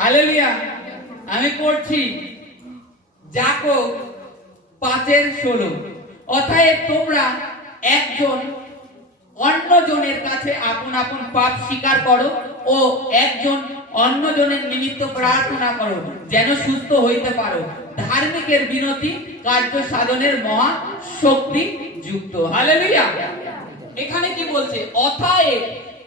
Hallelujah. আমি পড়ছি যাকব 5:16। অতএব তোমরা একজন অন্যজনের কাছে আপন আপন পাপ স্বীকার করো ও একজন অন্যজনের নিমিত্ত প্রার্থনা করো, যেন সুস্থ হইতে পারো। ধার্মিকের বিনতি কার্য সাধনের মহা শক্তি যুক্ত। হালেলুয়া। এখানে কি বলছে? অতএব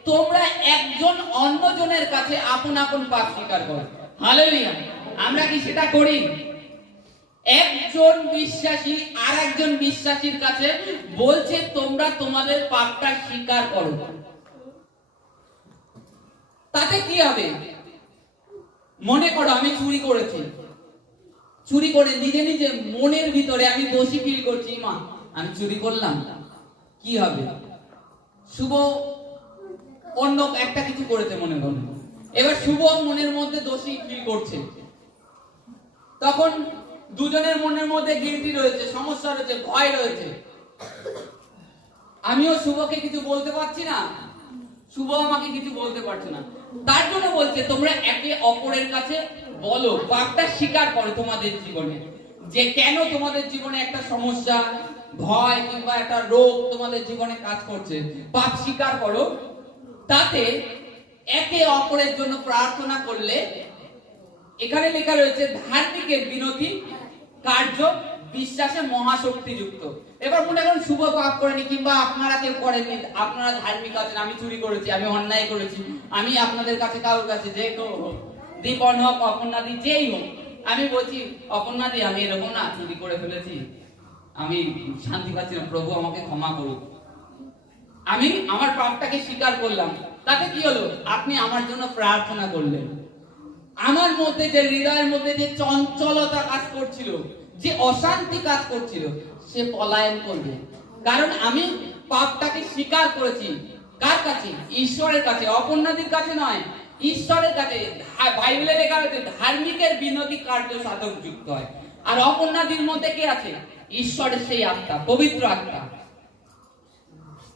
তোমরা একজন অন্যজনের কাছে আপন আপন পাপ স্বীকার করো। হালেলুয়া। আমরা কি সেটা করি? একজন বিশ্বাসী আর একজন বিশ্বাসীর কাছে বলছে তোমরা তোমাদের পাপটা স্বীকার করো। তাতে কি হবে? মনে করো আমি চুরি করেছি, চুরি করে নিজে নিজে মনের ভিতরে আমি দোষী ফিল করছি, মা আমি চুরি করলাম, কি হবে? শুভ অন্য একটা কিছু করেছে মনে করো, এবার শুভ মনের মধ্যে দোষী ফিল করছে, তখন দুজনের মনের মধ্যে গিল্টি রয়েছে, সমস্যা রয়েছে, ভয় রয়েছে। আমিও শুভকে কিছু বলতে পারছি না, শুভ আমাকে কিছু বলতে পারছে না। তার জন্য বলছে তোমরা একে অপরের কাছে বলো, পাপটা স্বীকার করো তোমাদের জীবনে, যে কেন তোমাদের জীবনে একটা সমস্যা, ভয় কিংবা একটা রোগ তোমাদের জীবনে কাজ করছে। পাপ স্বীকার করো, তাতে একে অপরের জন্য প্রার্থনা করলে এখানে লেখা রয়েছে ধার্মিকের বিনতি কার্য বিশ্বাসে মহাশক্তি যুক্ত। এবার মনে করুন শুভ পাপ করেনি কিংবা আপনারা কেউ করেননি, আপনারা ধার্মিক আছেন, আমি চুরি করেছি, আমি অন্যায় করেছি, আমি আপনাদের কাছে কারোর কাছে যে কেউ হোক, দীপন হোক অপর্ণাদি যেই হোক, আমি বলছি অপর্ণাদি আমি এরকম না চুরি করে ফেলেছি, আমি শান্তি পাচ্ছি না, প্রভু আমাকে ক্ষমা করুন। আমি আমার পাপটাকে স্বীকার করলাম, তাতে কি হলো? আপনি আমার জন্য প্রার্থনা করলেন। আমার মধ্যে যে হৃদয়ের মধ্যে যে চঞ্চলতা কাজ করছিল, যে অশান্তি কাজ করছিল, সে পলায়ন করবে, কারণ আমি পাপটাকে স্বীকার করেছি। কার কাছে? ঈশ্বরের কাছে, অপর্ণাদির কাছে নয়, ঈশ্বরের কাছে। বাইবেলে লেখা রয়েছে ধার্মিকের বিনতি কার্য সাধক যুক্ত হয়। আর অপর্ণাদির মধ্যে কে আছে? ঈশ্বরের সেই আত্মা, পবিত্র আত্মা।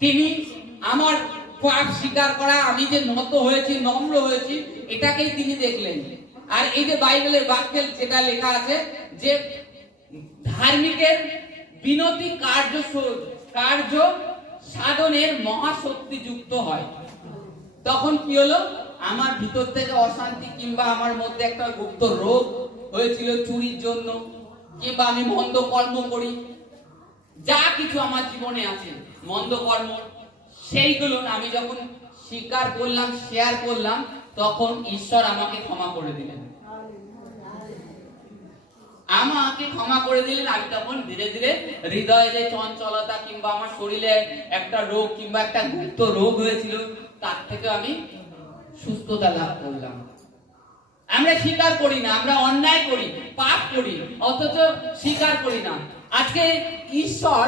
তিনি আমার পাপ স্বীকার করা, আমি যে নত হয়েছি, নম্র হয়েছি, এটাকেই তিনি দেখলেন। আর এই যে বাইবেলের বাক্যে যেটা লেখা আছে যে ধার্মিকের বিনতি কার্য সাধনের মহাশক্তি যুক্ত হয়, তখন কি হলো? আমার ভিতর থেকে অশান্তি কিংবা আমার মধ্যে একটা গুপ্ত রোগ হয়েছিল চুরির জন্য, কিংবা আমি মন্দ কর্ম করি, যা কিছু আমার জীবনে আছে মন্দ কর্ম, সেইগুলো আমি যখন স্বীকার করলাম, শেয়ার করলাম, তখন ঈশ্বর আমাকে ক্ষমা করে দিলেন। আমাকে ক্ষমা করে দিলেন। আমি তখন ধীরে ধীরে হৃদয়ে যে চঞ্চলতা কিংবা আমার শরীরে একটা রোগ কিংবা একটা গুপ্ত রোগ হয়েছিল, তার থেকে আমি সুস্থতা লাভ করলাম। আমরা স্বীকার করি না, আমরা অন্যায় করি, পাপ করি, অথচ স্বীকার করি না। আজকে ঈশ্বর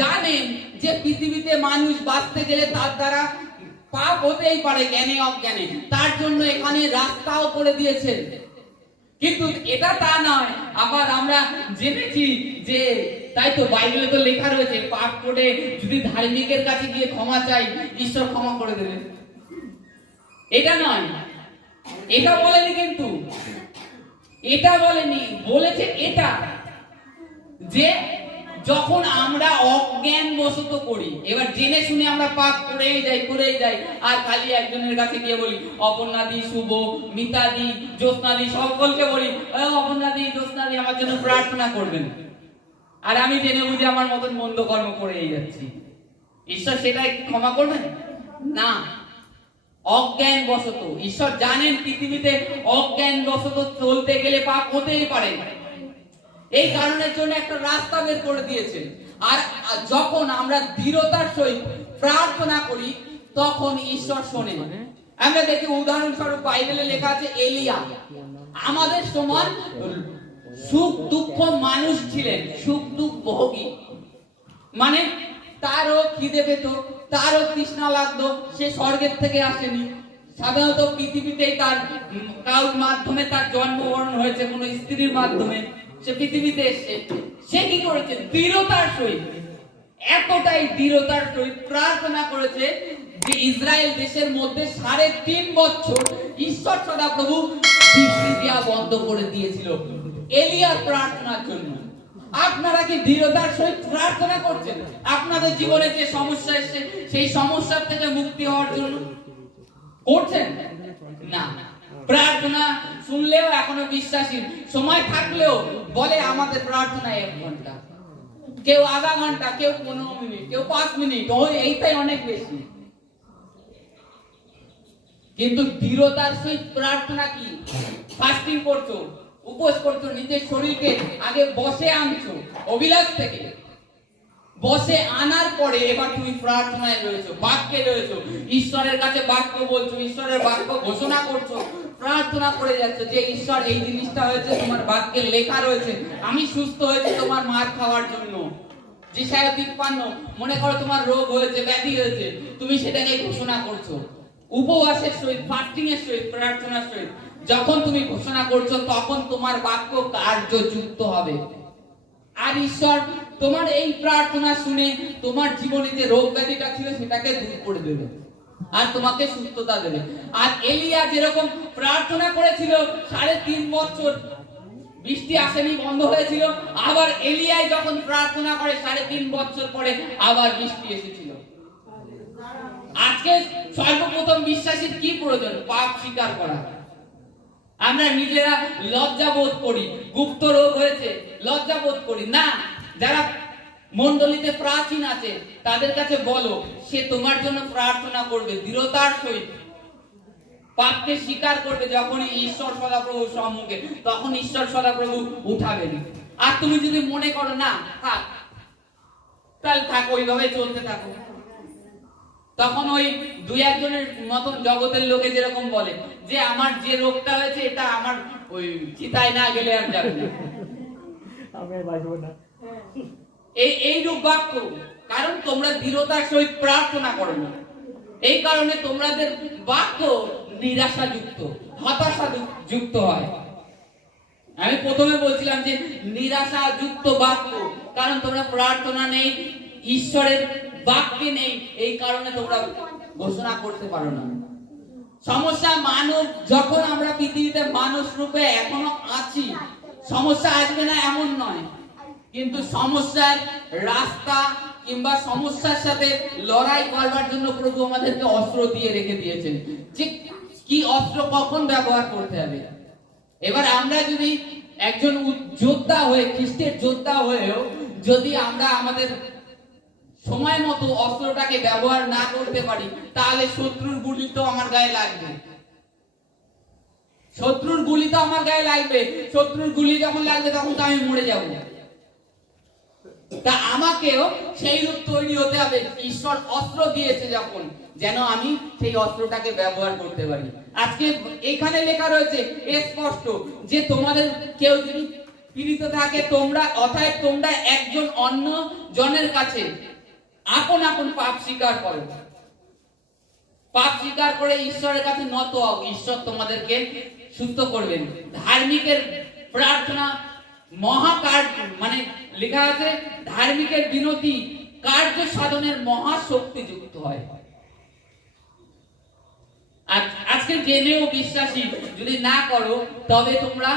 জানেন যে পৃথিবীতে মানুষ বাঁচতে গেলে তার দ্বারা পাপ হতেই পারে, জ্ঞানে অজ্ঞানে, তার জন্য এখানে রাস্তাও করে দিয়েছেন। কিন্তু এটা তা নয়, আবার আমরা জেনেছি যে, তাই তো বাইবেলে তো লেখা রয়েছে পাপ করে যদি ধার্মিকের কাছে গিয়ে ক্ষমা চাই, ঈশ্বর ক্ষমা করে দেবেন। এটা নয়, এটা বলেনি, কিন্তু এটা বলেনি, বলেছে এটা যে যখন আমরা অজ্ঞান বশত করি, এবার জেনে শুনে আমরা পাপ করেই যাই, আর খালি একজনের কাছে গিয়ে বলি, অপর্ণাদি, শুভ, মিতাদি, জ্যোৎস্নাদি, সকলকে বলি অপর্ণাদি, জ্যোৎস্নাদি আমার জন্য প্রার্থনা করবেন, আর আমি জেনে বুঝে আমার মতন মন্দ কর্ম করেই যাচ্ছি। ঈশ্বর সেটাই ক্ষমা করবেন না। অজ্ঞান বশত, ঈশ্বর জানেন পৃথিবীতে অজ্ঞান বশত চলতে গেলে পাপ হতেই পারে, এই কারণের জন্য একটা রাস্তা বের করে দিয়েছেন। আর যখন আমরা দৃঢ়তার সহিত প্রার্থনা করি, তখন ঈশ্বর শোনেন। আমরা দেখি উদাহরণস্বরূপ বাইবেলে লেখা আছে এলিয়া আমাদের সমান সুখ দুঃখ মানুষ ছিলেন, সুখ দুঃখ ভোগী, মানে তারও খিদে পেত, তারও তৃষ্ণা লাগতো, সে স্বর্গের থেকে আসেনি। সাধারণত পৃথিবীতেই তার কারোর মাধ্যমে তার জন্মগ্রহণ হয়েছে, কোনো স্ত্রীর মাধ্যমে সে পৃথিবীতে এসে সে কি করেছে? দৃঢ়তার সহিত, এতটাই দৃঢ়তার সহিত প্রার্থনা করেছে যে ইসরায়েল দেশের মধ্যে 3.5 বছর ঈশ্বর সদা প্রভু বৃষ্টি দেওয়া বন্ধ করে দিয়েছিল এলিয়ার প্রার্থনার জন্য। আপনারা কি দৃঢ়তার সহিত প্রার্থনা করছেন আপনাদের জীবনে যে সমস্যা এসেছে সেই সমস্যার থেকে মুক্তি হওয়ার জন্য? করছেন না। প্রার্থনা শুনলেও এখনো বিশ্বাসী, সময় থাকলেও বলে আমাদের প্রার্থনা 1 ঘন্টা, কেউ আধা ঘন্টা, কেউ 15 মিনিট, কেউ 5 মিনিট, এইটাই অনেক বেশি। কিন্তু দৃঢ়তার সহিত প্রার্থনা কি? ফাস্টিং করছো, উপোস করছো, নিজের শরীরকে আগে বসে আনছো, অভিলাষ থেকে বসে আনার পরে এবার তুমি প্রার্থনায় রয়েছো, বাক্যে রয়েছো, ঈশ্বরের কাছে বাক্য বলছো, ঈশ্বরের বাক্য ঘোষণা করছো, প্রার্থনা করে যাচ্ছ যে ঈশ্বর এই জিনিসটা হয়েছে, তোমার বাক্যে লেখা রয়েছে, আমি সুস্থ হয়েছে তোমার মার খাওয়ার জন্য। যেসায় 53 মনে করো তোমার রোগ হয়েছে, ব্যাধি হয়েছে, তুমি সেটাকে ঘোষণা করছো উপবাসের সহিত, ফাস্টিং এর সহিত, প্রার্থনার সহিত। যখন তুমি ঘোষণা করছো তখন তোমার বাক্য কার্যযুক্ত হবে। আর ঈশ্বর তোমার এই প্রার্থনা শুনে তোমার জীবনে যে রোগ ব্যাধিটা ছিল সেটাকে দূর করে দেবে আর তোমাকে সুস্থতা দেবে। আর এলিয়া যেরকম প্রার্থনা করেছিল 3.5 বছর বৃষ্টি আসেনি, বন্ধ হয়েছিল, আবার এলিয়াই যখন প্রার্থনা করে 3.5 বছর পরে আবার বৃষ্টি এসেছিল। আজকে সর্বপ্রথম বিশ্বাসীর কি প্রয়োজন? পাপ স্বীকার করা। আমরা নিজেরা লজ্জা বোধ করি, গুপ্ত রোগ হয়েছে লজ্জা বোধ করি না। যারা মণ্ডলীতে প্রাচীন আছে তাদের কাছে বলো, সে তোমার জন্য প্রার্থনা করবে দৃঢ়তার সহিত, পাপকে স্বীকার করবে। যখন ঈশ্বর সদাপ্রভুর সম্মুখে, তখন ঈশ্বর সদাপ্রভু উঠাবেন। আর তুমি যদি মনে করো না থাক, তাহলে থাক, ওইভাবে চলতে থাকো। তখন ওই 2-1 জনের মতন জগতের লোকে যেরকম বলে যে আমার যে রোগটা হয়েছে এটা আমার ওই চিতায় না গেলে আর যাবে না, আমি বাঁচবো না, এই রূপ বাক্য। কারণ তোমরা দৃঢ়তার সহিত প্রার্থনা করো না, এই কারণে তোমাদের বাক্য নিরাশাযুক্ত, হতাশা যুক্ত হয়। আমি প্রথমে বলছিলাম যে নিরাশাযুক্ত বাক্য, কারণ তোমরা প্রার্থনা নেই, ঈশ্বরের বাক্যে নেই, এই কারণে তোমরা ঘোষণা করতে পারো না। সমস্যা মানব, যখন আমরা পৃথিবীতে মানুষ রূপে এখনো আছি, সমস্যা আসবে না এমন নয়, কিন্তু সমস্যার রাস্তা কিংবা সমস্যার সাথে লড়াই করবার জন্য প্রভু আমাদেরকে অস্ত্র দিয়ে রেখে দিয়েছেন, যে কি অস্ত্র কখন ব্যবহার করতে হবে। এবার আমরা যদি একজন যোদ্ধা হয়ে, খ্রিস্টের যোদ্ধা হয়েও যদি আমরা আমাদের সময় মতো অস্ত্রটাকে ব্যবহার না করতে পারি, তাহলে শত্রুর গুলি তো আমার গায়ে লাগবে, শত্রুর গুলি তো আমার গায়ে লাগবে। শত্রুর গুলি যখন লাগবে তখন তো আমি মরে যাব। তা আমাকেও সেই রূপ তৈরি হতে হবে, ঈশ্বর অস্ত্র দিয়েছে যখন, যেন আমি সেই অস্ত্রটাকে ব্যবহার করতে পারি। আজকে এখানে লেখা রয়েছে স্পষ্ট যে তোমাদের কেউ যদি পীড়িত থাকে, তোমরা অতএব তোমরা একজন অন্য জনের কাছে আপন আপন পাপ স্বীকার করো, পাপ স্বীকার করে ঈশ্বরের কাছে নত হও, ঈশ্বর তোমাদেরকে সুস্থ করবেন। ধার্মিকের প্রার্থনা মহাকার্য, মানে লেখা আছে ধার্মিকের বিনতি কার্য সাধনের মহাশক্তি যুক্ত হয়। আজকে জেনেও বিশ্বাসী যদি না করো, তবে তোমরা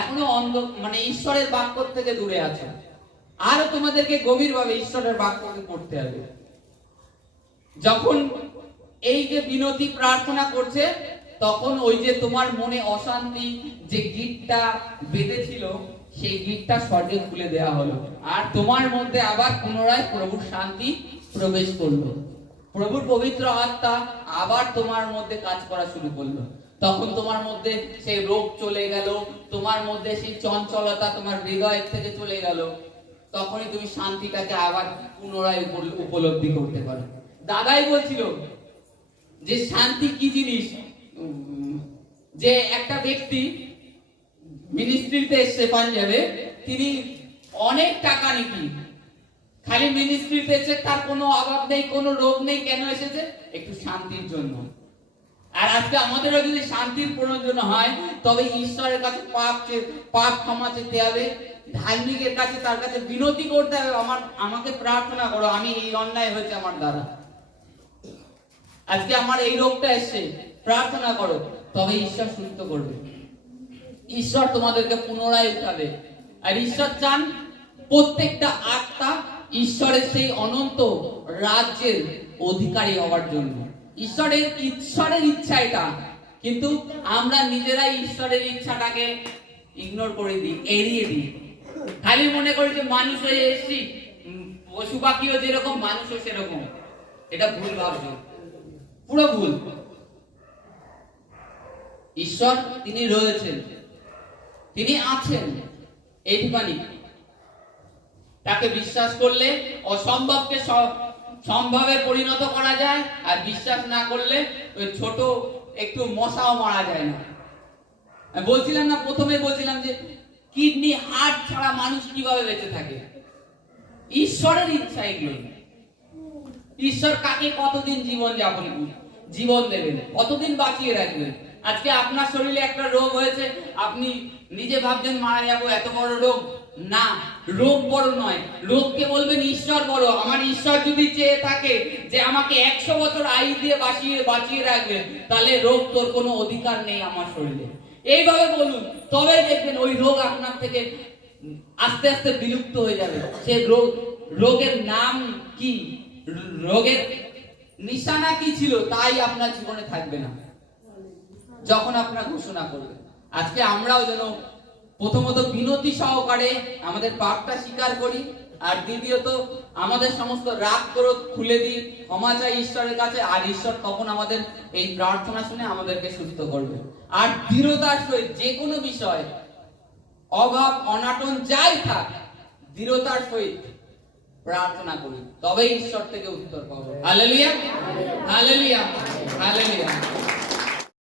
এখনো অন্ধ, মানে ঈশ্বরের বাক্য থেকে দূরে আছো। আরো তোমাদেরকে গভীরভাবে ঈশ্বরের বাক্যকে পড়তে হবে। যখন এই যে বিনতি প্রার্থনা করছে, তখন ওই যে তোমার মনে অশান্তি যে গিটটা বেঁধেছিল, সেই গিটটা স্বর্গে খুলে দেওয়া হলো, আর তোমার মধ্যে আবার পুনরায় প্রভুর শান্তি প্রবেশ করলো। প্রভুর পবিত্র আত্মা আবার তোমার মধ্যে কাজ করা শুরু করলো। তখন তোমার মধ্যে সেই রোগ চলে গেল, তোমার মধ্যে সেই চঞ্চলতা তোমার হৃদয়ের থেকে চলে গেল। তখনই তুমি শান্তিটাকে আবার পুনরায় উপলব্ধি করতে পারো। দাদাই বলছিল যে শান্তি কি জিনিস, যে একটা ব্যক্তি মিনিস্ট্রিতে এসে পাঞ্জাবে, তিনি অনেক টাকা নাকি, খালি মিনিস্ট্রিতে এসে তার কোনো অভাব নেই, কোনো রোগ নেই, কেন এসেছে? একটু শান্তির জন্য। আর আজকে আমাদেরও যদি শান্তির প্রয়োজন হয়, তবে ঈশ্বরের কাছে পাপ ক্ষমা চেতে হবে, ধার্মিকের কাছে, তার কাছে বিনতি করতে হবে, আমাকে প্রার্থনা করো, আমি এই অন্যায় হয়েছে আমার দ্বারা, আজকে আমার এই রোগটা এসছে, প্রার্থনা করো, তবে ঈশ্বর সুস্থ করবে। ঈশ্বর তোমাদেরকে পুনরায় উঠাবে। আর ঈশ্বর চান প্রত্যেকটা আত্মা ঈশ্বরের সেই অনন্ত রাজ্যের অধিকারী হওয়ার জন্য। ঈশ্বরের ইচ্ছা এটা, কিন্তু আমরা নিজেরাই ঈশ্বরের ইচ্ছাটাকে ইগনোর করে দিই, এড়িয়ে দিই। খালি মনে করি যে মানুষ হয়ে এসেছি, পশু পাখিও যেরকম মানুষও সেরকম। এটা ভুল ভাবছো, পুরো ভুল। ঈশ্বর তিনি রয়েছেন, তিনি আছেন, এইটুখানি। তাকে বিশ্বাস করলে অসম্ভবকে সম্ভবে পরিণত করা যায়, আর বিশ্বাস না করলে ওই ছোট একটু মশাও মারা যায় না। বলছিলাম না, প্রথমে বলছিলাম যে কিডনি হার্ট ছাড়া মানুষ কিভাবে বেঁচে থাকে? ঈশ্বরের ইচ্ছা এগুলো। ঈশ্বর কাকে কতদিন জীবন দেবেন, কতদিন বাঁচিয়ে রাখবেন। আজকে আপনার শরীরে একটা রোগ হয়েছে, আপনি নিজে ভাবছেন মারা যাবো, এত বড় রোগ। না, রোগ বড় নয়, রোগকে বলবেন ঈশ্বর বড়। আমার ঈশ্বর যদি চেয়ে থাকে যে আমাকে 100 বছর আয়ু দিয়ে বাঁচিয়ে রাখবেন, তাহলে রোগ তোর কোনো অধিকার নেই আমার শরীরে, এইভাবে বলুন। তবে দেখবেন ওই রোগ আপনার থেকে আস্তে আস্তে বিলুপ্ত হয়ে যাবে। সে রোগের নাম কি, রোগের নিশানা কি ছিল, তাই আপনার জীবনে থাকবে না যখন আপনার ঘোষণা করবে। আজকে আমরাও যেন প্রথমত বিনতি সহকারে আমাদের পাপটা স্বীকার করি, আর দ্বিতীয়ত আমাদের সমস্ত রাগ ক্রোধ খুলে দিই, ক্ষমা চাই ঈশ্বরের কাছে। আর ঈশ্বর তখন আমাদের এই প্রার্থনা শুনে আমাদেরকে সুস্থ করবে। আর দৃঢ়তার সহিত যে কোনো বিষয়, অভাব অনাটন যাই থাক, দৃঢ়তার সহিত প্রার্থনা করি, তবেই ঈশ্বর থেকে উত্তর পাবো। Hallelujah, hallelujah, hallelujah.